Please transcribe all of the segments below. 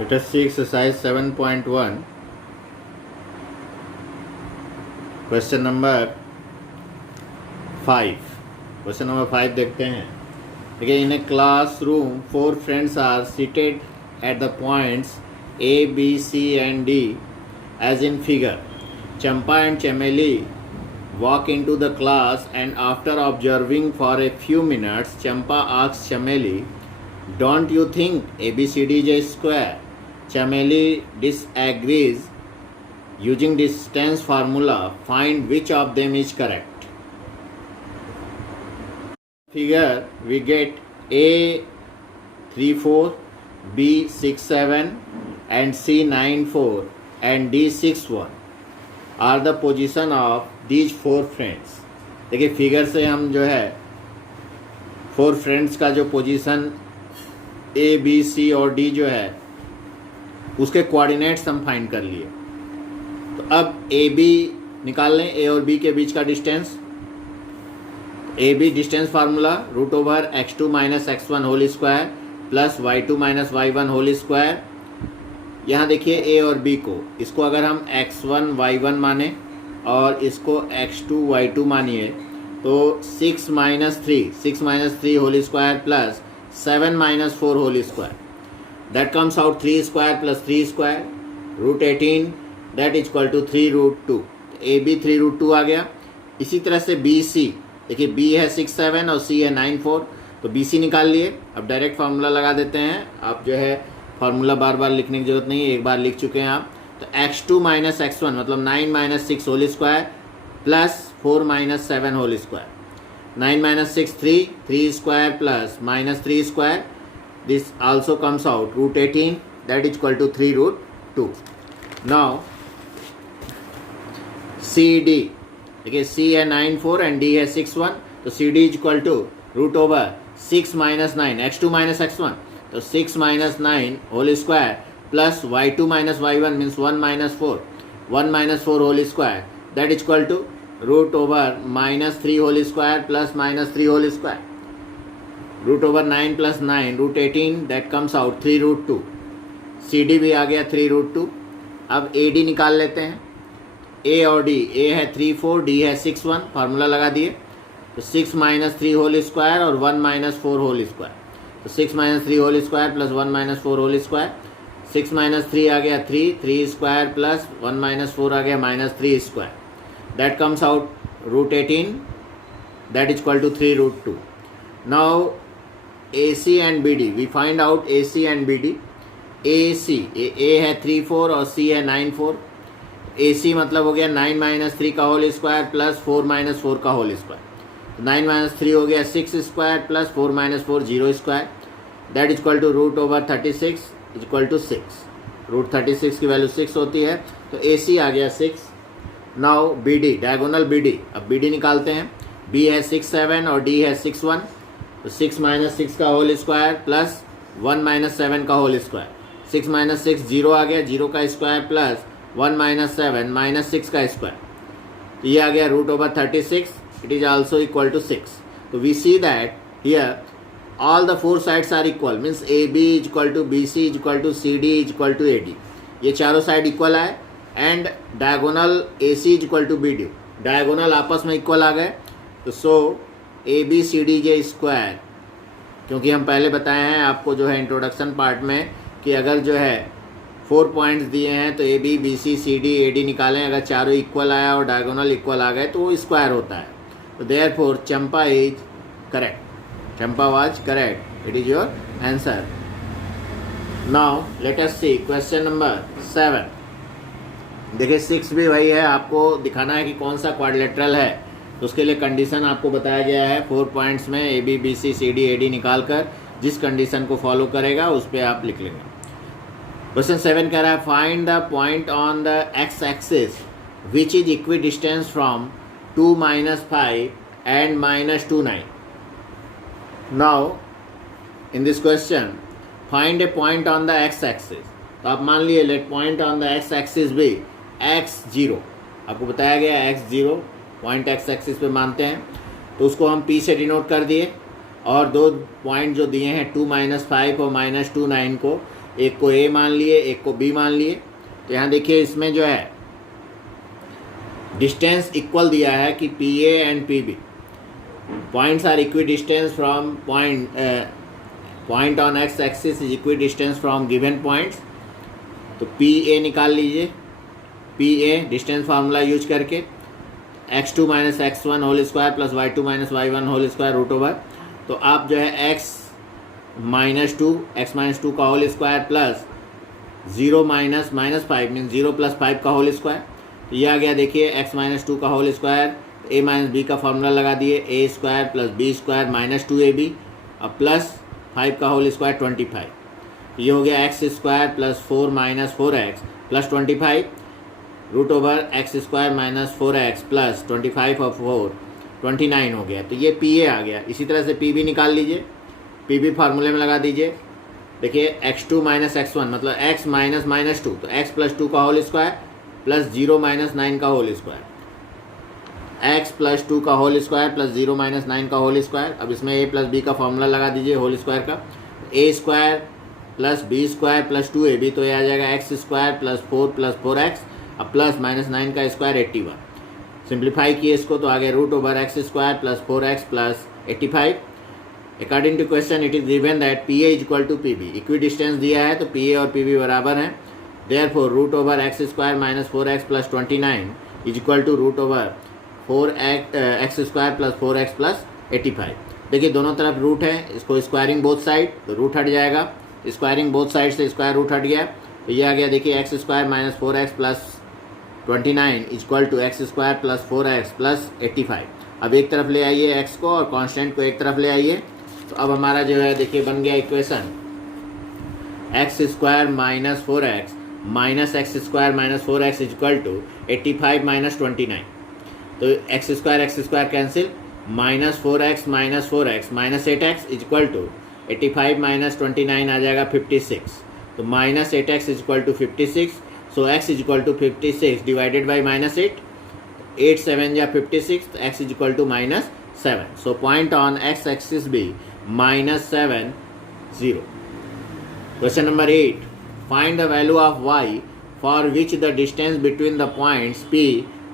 Let us see exercise 7.1. Question number 5. Question number 5 देखते हैं. Okay, in a classroom, 4 friends are seated at the points A, B, C and D as in figure. Champa and Chameli walk into the class and after observing for a few minutes, Champa asks Chameli, "Don't you think ABCD is square?" Chameli disagrees. Using distance formula, find which of them is correct. Figure we get A 3 4, B 6 7 and C 9 4 and D 6 1 are the position of these 4 friends. देखिए figure से हम जो है 4 friends का जो position A B C और D जो है उसके कोऑर्डिनेट्स हम फाइंड कर लिए. तो अब ए बी निकाल लें, ए और बी के बीच का distance. A B distance formula √x2 - x1 whole square plus y2 - y1 whole square. यहाँ देखिए ए और बी को, इसको अगर हम x1 y1 माने और इसको x2 y2 मानिए तो 6 - 3 whole square plus 7 - 4 whole square. That comes out 3 square plus 3 square √18 that is equal to 3√2. A B 3√2 आ गया. इसी तरह से बी सी, देखिए बी है 6 7 और सी है 9 4, तो बी सी निकाल लिए. अब डायरेक्ट फार्मूला लगा देते हैं. आप जो है फार्मूला बार बार लिखने की जरूरत नहीं है, एक बार लिख चुके हैं आप. तो x2 - x1 मतलब 9 - 6 whole square plus 4 - 7 whole square. 9 - 6 3 square plus -3 square. This also comes out √18 that is equal to 3√2. Now CD, देखिए C है 9 4 and D है 6 1, तो CD is equal to √6 - 9 x2 - x1, तो 6 - 9 whole square plus y2 - y1 means 1 - 4 whole square that is equal to √3 whole square plus -3 whole square. √9 + 9 √18 that comes out 3√2. CD भी आ गया 3√2. अब AD निकाल लेते हैं. A और D, A है 3 4, D है 6 1, फार्मूला लगा दिए. तो 6 - 3 होल स्क्वायर और 1 - 4 होल स्क्वायर. तो 6 - 3 whole square plus 1 - 4 whole square. 6 - 3 आ गया 3 स्क्वायर प्लस 1 - 4 आ गया -3 square. That comes out √18 that is equal to 3√2. Now AC and BD, we find out AC and BD. AC A है 3 4 और C है 9 4. AC मतलब हो गया 9 - 3 का होल स्क्वायर प्लस 4 - 4 का होल स्क्वायर. तो 9 - 3 हो गया 6 square plus 4 - 4 0 square. That is equal to √36 is equal to 6. √36 की वैल्यू 6 होती है, तो AC आ गया 6. Now BD, diagonal BD. अब BD निकालते हैं. B है 6 7 और D है 6 1, तो 6 - 6 का होल स्क्वायर प्लस 1 - 7 का होल स्क्वायर. 6 - 6 0 आ गया, 0 का स्क्वायर प्लस 1 - 7 -6 का स्क्वायर. तो ये आ गया √36. It is also equal to 6. तो we see that here all the 4 sides are equal, means A B is equal to B C is equal to C D is equal to A D. ये चारों side equal आए and diagonal A C is equal to B D. Diagonal आपस में equal आ गए. तो सो ABCD square, क्योंकि हम पहले बताए हैं आपको जो है इंट्रोडक्शन पार्ट में कि अगर जो है 4 पॉइंट्स दिए हैं तो AB BC CD AD निकालें. अगर चारों इक्वल आया और डायगोनल इक्वल आ गए तो वो स्क्वायर होता है. तो therefore Champa is correct. Champa was correct. It is your answer. Now let us see question number 7. देखिए 6 भी वही है, आपको दिखाना है कि कौन सा क्वाड्रिलेटरल है. तो उसके लिए कंडीशन आपको बताया गया है 4 पॉइंट्स में AB BC CD AD निकाल कर जिस कंडीशन को फॉलो करेगा उस पर आप लिख लेंगे. क्वेश्चन 7 कह रहा है find the point on the x axis which is equidistance from 2 - 5 and -2 9. Now in this question find A point on the x axis. तो आप मान लिए let point on the x axis भी x0. आपको बताया गया x0 point x axis पे मानते हैं, तो उसको हम P से डिनोट कर दिए. और 2 पॉइंट जो दिए हैं 2 - 5 और -2 9 को एक को ए मान लिए, एक को बी मान लिए। तो यहाँ देखिए इसमें जो है डिस्टेंस इक्वल दिया है कि P A and P B points are equidistance from point on X axis is equidistance from given points. तो पी ए निकाल लीजिए, P A distance formula use करके x2 minus x1 whole square plus y2 minus y1 whole square root over. तो आप जो है x minus two का whole square plus 0 minus 5 mean 0 plus 5 का होल स्क्वायर। तो ये आ गया देखिए x माइनस 2 का whole square, a minus B का फॉर्मूला लगा दिए, a square plus B square minus 2ab और प्लस 5 का होल स्क्वायर 25। ये हो गया x square plus 4 minus 4x plus 25 root over x square minus 4x plus 25 और 4 29 हो गया। तो ये पी ए आ गया। इसी तरह से पी बी निकाल लीजिए, पी बी फार्मूले में लगा दीजिए। देखिए x2 माइनस x1 मतलब x माइनस माइनस 2, तो x प्लस 2 का होल स्क्वायर प्लस 0 माइनस 9 का होल स्क्वायर, x प्लस 2 का होल स्क्वायर प्लस 0 माइनस 9 का होल स्क्वायर। अब इसमें a प्लस b का फॉर्मूला लगा दीजिए होल स्क्वायर का, a square plus B square plus 2ab, तो ये आ जाएगा X square plus 4 plus 4x अब प्लस माइनस 9 का स्क्वायर 81। सिंप्लीफाई किए इसको तो आ गया root over x square plus 4x plus 85। According to question it is given that P A is equal to P B, equidistance दिया है तो पी ए और पी बी बराबर हैं। Therefore root over x square minus 4x plus 29 is equal to root over 4x square plus 4x plus 85। देखिए दोनों तरफ root है, इसको स्क्वायरिंग बोथ साइड तो रूट हट जाएगा, स्क्वायरिंग बोथ साइड से स्क्वायर रूट हट गया। तो ये आ गया देखिए X square minus 4x plus 29 equal to x square plus 4x plus 85। अब एक तरफ ले आइए x को और कांस्टेंट को एक तरफ ले आइए। तो अब हमारा जो है देखिए बन गया equation X square minus 4x minus x square minus 4x equal to 85 minus 29। तो X square cancel, minus 4x minus 8x equal to 85 minus 29 आ जाएगा 56। तो minus 8x equal to 56। So x is equal to 56 divided by minus 8 7 या 56, तो x is equal to minus 7। So point on x axis be minus 7 0। Question number 8, find the value of y for which the distance between the points p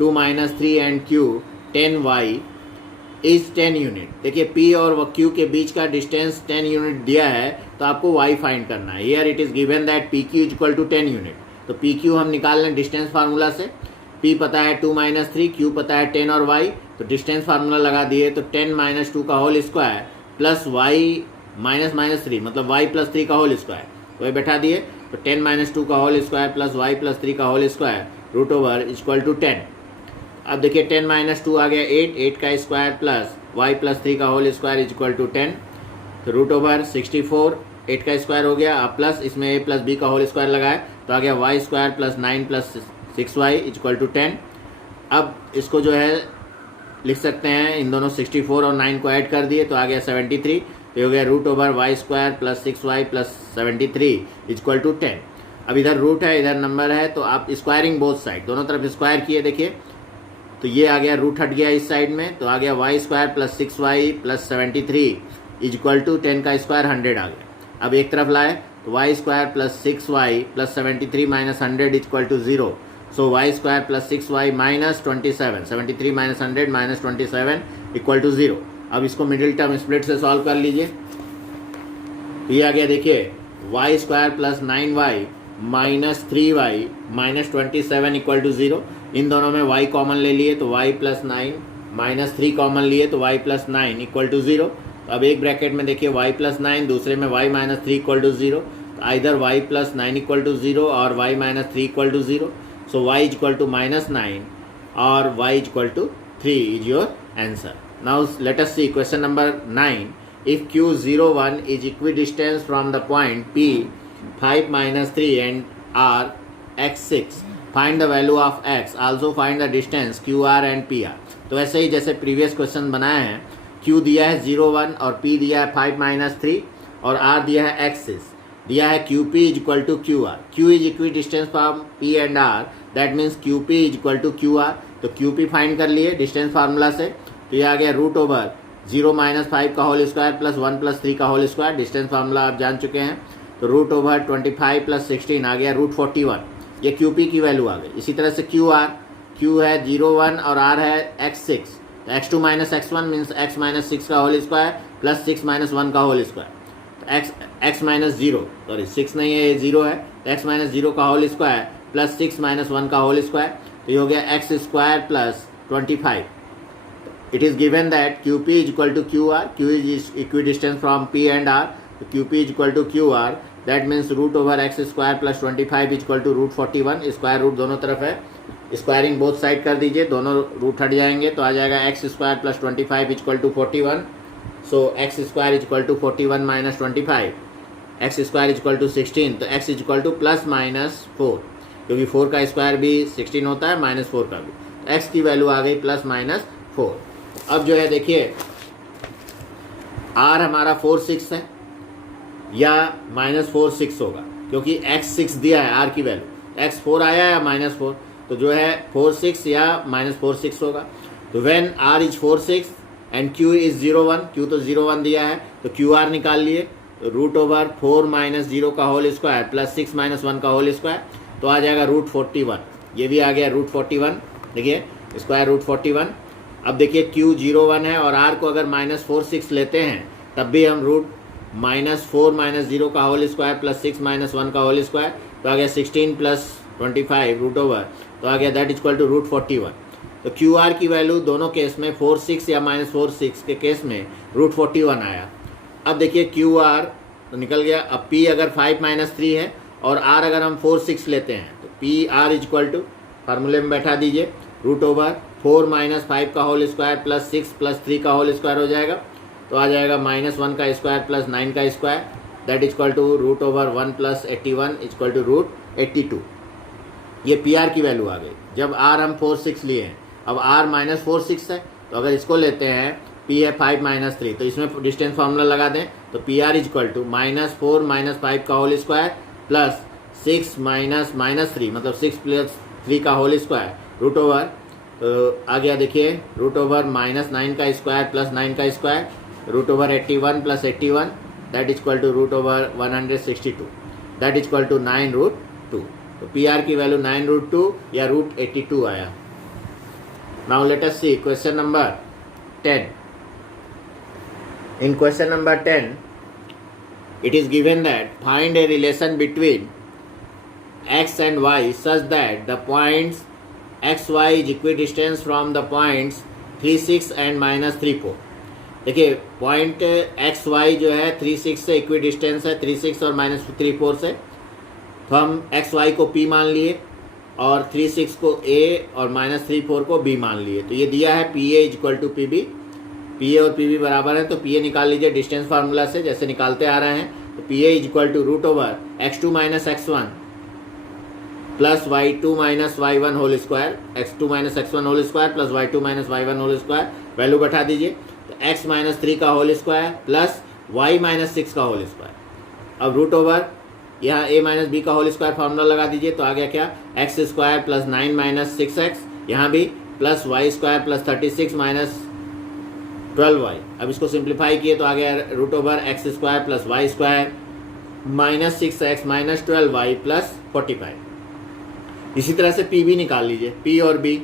2 minus 3 and q 10y is 10 unit. देखिए p और q के बीच का distance 10 unit दिया है तो आपको y find करना है। Here it is given that P Q is equal to 10 unit. तो पी क्यू हम निकाल लें डिस्टेंस फार्मूला से, p पता है 2 माइनस 3, q पता है 10 और y, तो डिस्टेंस फार्मूला लगा दिए। तो 10 माइनस 2 का whole square plus y minus minus 3 मतलब y प्लस 3 का होल स्क्वायर, तो ये बैठा दिए। तो 10 माइनस 2 का whole square plus y plus 3 का whole square root over equal to 10। अब देखिए 10 माइनस 2 आ गया 8 का स्क्वायर प्लस y प्लस 3 का होल स्क्वायर इक्वल टू 10। तो रूट ओवर 64 8 का स्क्वायर हो गया, अब प्लस इसमें a प्लस b का होल स्क्वायर लगाए तो आ गया y square plus 9 plus 6y equal to 10। अब इसको जो है लिख सकते हैं, इन दोनों 64 और 9 को ऐड कर दिए तो आ गया 73। तो हो गया root over Y square plus 6y plus 73 equal to 10। अब इधर रूट है इधर नंबर है तो आप स्क्वायरिंग बोथ साइड, दोनों तरफ स्क्वायर किए देखिए। तो ये आ गया रूट हट गया इस साइड में तो आ गया Y square plus 6y plus 73 equal to 10 का स्क्वायर 100 आ गया। अब एक तरफ लाए तो Y square plus 6y plus 73 minus 100 equal to 0। So Y square plus 6y minus 27, 73 minus 100 minus 27 equal to 0। अब इसको मिडिल टर्म स्प्लिट से सॉल्व कर लीजिए। तो ये आ गया देखिए Y square plus 9y minus 3y minus 27 equal to 0। इन दोनों में y कॉमन ले लिए तो y प्लस 9 माइनस 3 कॉमन लिए तो y प्लस 9 इक्वल टू 0। तो अब एक ब्रैकेट में देखिए y प्लस 9 दूसरे में y माइनस 3 इक्वल टू 0। तो either y plus 9 equal to 0 और y minus 3 equal to 0। So y equal to minus 9 और y equal to 3 is your answer. Now let us see question number 9। If Q01 is equidistant from the point P 5 minus 3 and R x6, find the value of x. Also find the distance QR and PR. तो ऐसे ही जैसे previous question बनाए हैं, Q दिया है 0 1 और P दिया है 5 minus 3 और R दिया है x6, दिया है QP is equal to QR. Q is equidistant from P and R, that means QP is equal to QR. तो QP फाइंड कर लिए डिस्टेंस फार्मूला से। तो ये आ गया रूट ओवर 0 माइनस 5 का होल स्क्वायर प्लस 1 प्लस 3 का होल स्क्वायर, डिस्टेंस फार्मूला आप जान चुके हैं। तो रूट ओवर 25 प्लस 16 आ गया रूट 41। ये क्यू पी की वैल्यू आ गई। इसी तरह से क्यू आर, क्यू है 0 1 और आर है x6, तो x2 minus x1 means x minus 6 का होल स्क्वायर प्लस 6 माइनस 1 का होल स्क्वायर। तो x माइनस 0, सॉरी 6 नहीं है, ये 0 है, तो x माइनस 0 का होल स्क्वायर प्लस 6 माइनस 1 का होल स्क्वायर, तो ये हो गया x square plus 25। It is given that Q P is equal to Q R, Q is equidistance from P and R, तो Q P is equal to Q R, that means root over x square plus 25 is equal to root 41। Square root दोनों तरफ है, squaring both side कर दीजिए, दोनों root हट जाएंगे, तो आ जाएगा X square plus 25 is equal to 41। So X square is equal to 41 minus 25, X square is equal to 16, तो X is equal to plus minus 4, क्योंकि 4 का स्क्वायर भी 16 होता है, माइनस 4 का भी, तो एक्स की वैल्यू आ गई प्लस माइनस 4। अब जो है देखिए आर हमारा 4 6 है या माइनस 4 6 होगा, क्योंकि एक्स 6 दिया है आर की वैल्यू, एक्स 4 आया या माइनस 4, तो जो है 4 6 या माइनस 4 6 होगा। तो when R is 4 6 and Q is 0 1, Q तो 0 1 दिया है, तो क्यू आर निकाल लिए, तो रूट ओवर 4 माइनस 0 का होल स्क्वायर प्लस 6 माइनस 1 का होल स्क्वायर, तो आ जाएगा रूट 41। ये भी आ गया रूट 41, देखिए स्क्वायर रूट 41। अब देखिए क्यू 0 1 है और आर को अगर माइनस 4 6 लेते हैं तब भी हम रूट माइनस 4 माइनस 0 का होल स्क्वायर प्लस 6 माइनस 1 का होल स्क्वायर, तो आ गया 16 प्लस 25 रूट ओवर, तो आ गया that is equal to root 41। तो क्यू आर की वैल्यू दोनों केस में 4 6 या माइनस 4 6 के केस में रूट 41 आया। अब देखिए क्यू आर तो निकल गया। अब पी अगर 5 माइनस 3 है और आर अगर हम 4 6 लेते हैं, तो P R is equal to फार्मूले में बैठा दीजिए, रूट ओवर 4 माइनस 5 का होल स्क्वायर प्लस 6 प्लस 3 का होल स्क्वायर हो जाएगा, तो आ जाएगा माइनस 1 का स्क्वायर प्लस 9 का square, that is equal to root over 1 plus 81 is equal to root 82। ये पी आर की वैल्यू आ गई जब आर हम 4 6 लिए हैं। अब आर माइनस 4 6 है, तो अगर इसको लेते हैं, पी है 5 माइनस 3, तो इसमें डिस्टेंस फार्मूला लगा दें, तो P R is equal to minus 4 minus 5 का whole square plus 6 minus minus 3, मतलब 6 प्लस 3 का होल स्क्वायर रूट ओवर, तो आ गया देखिए रूट ओवर माइनस 9 का स्क्वायर प्लस 9 का square, root over 81 plus 81, that is equal to root over 162, that is equal to 9 root 2। तो पी आर की वैल्यू 9 रूट 2 या रूट 82 आया। Now let us see question number 10। In question number 10, it is given that find a relation between x and y such that the points x, y is equidistant from the points 3 6 and minus 3 4। देखिए point x Y जो है 3 6 से equidistance है, 3 6 और minus 3 4 से, तो हम x Y को पी मान लिए और 3 6 को ए और माइनस 3 4 को बी मान लिए। तो ये दिया है P A is equal to P B, P A और पी बी बराबर है, तो पी ए निकाल लीजिए डिस्टेंस फार्मूला से जैसे निकालते आ रहे हैं। तो P A is equal to root over x2 minus x1 plus y2 minus y1 whole square, x2 minus x1 whole square plus y2 minus y1 whole square, value बैठा दीजिए, तो x माइनस 3 का whole square plus y minus 6 का whole square. अब root over यहाँ a minus B का whole square formula लगा दीजिए, तो आ गया क्या x square plus 9 minus 6x, यहाँ भी plus y square plus 36 minus 12y। अब इसको सिंप्लीफाई किए तो आ गया root over x square plus y square minus 6x minus 12y plus 45। इसी तरह से पी भी निकाल लीजिए, पी और बी,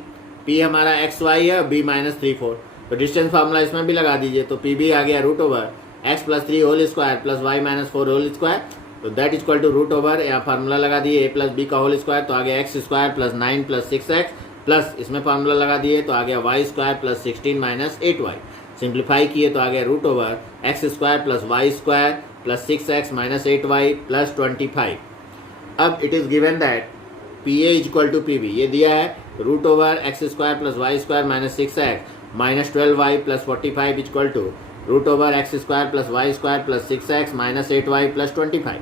पी हमारा एक्स वाई है, बी माइनस 3 4, तो डिस्टेंस फार्मूला इसमें भी लगा दीजिए, तो पी बी आ गया root over x plus 3 whole square plus y minus 4 whole square, तो that is equal to root over, यहाँ फार्मूला लगा दिए ए प्लस बी का होल स्क्वायर, तो आ गया x square plus 9 plus 6x plus इसमें फार्मूला लगा दिए, तो आ गया Y square plus 16 minus 8y। Simplify किए तो आ गया root over x square plus y square plus 6x minus 8y plus 25। अब it is given that P A is equal to P B, ये दिया है root over x square plus y square minus 6x minus 12y plus 45 is equal to root over x square plus y square plus 6x minus 8y plus 25।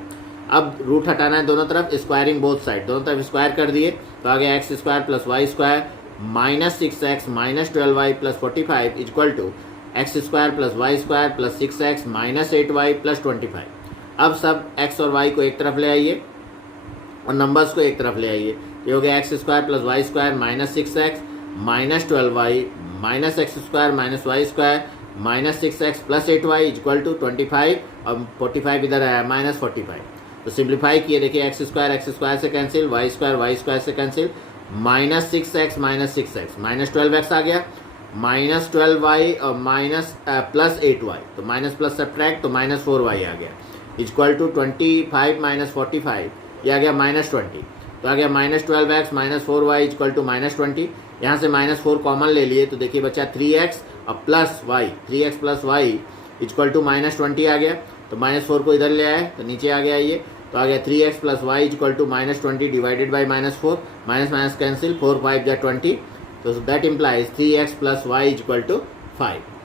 अब root हटाना है दोनों तरफ, squaring both side, दोनों तरफ square कर दिए, तो आ गया x square plus y square minus 6x minus 12y plus 45 is equal to x square plus y square plus 6x minus 8y plus 25। अब सब x और y को एक तरफ ले आइए और नंबर्स को एक तरफ ले आइए, ये हो गया x square plus y square minus 6x minus 12y minus x square minus y square minus 6x plus 8y is equal to 25, और 45 इधर आया माइनस 45। तो सिंप्लीफाई किए, देखिए एक्स स्क्वायर से कैंसिल, वाई स्क्वायर से cancel, minus 6x minus 12x आ गया, minus 12y और माइनस प्लस 8y, तो माइनस प्लस सब्ट्रैक्ट, तो माइनस 4y आ गया, इक्वल टू 25 माइनस 45, ये आ गया माइनस 20, तो आ गया minus 12x minus 4y equal to minus 20। यहाँ से माइनस 4 कॉमन ले लिए, तो देखिए बचा 3x और plus y, 3x plus y equal to minus 20 आ गया, तो माइनस 4 को इधर ले आए तो नीचे आ गया ये, तो आ गया 3x plus y equal to minus 20 divided by minus 4, minus minus cancel, 4 5 जा 20, तो that implies 3x plus y equal to 5।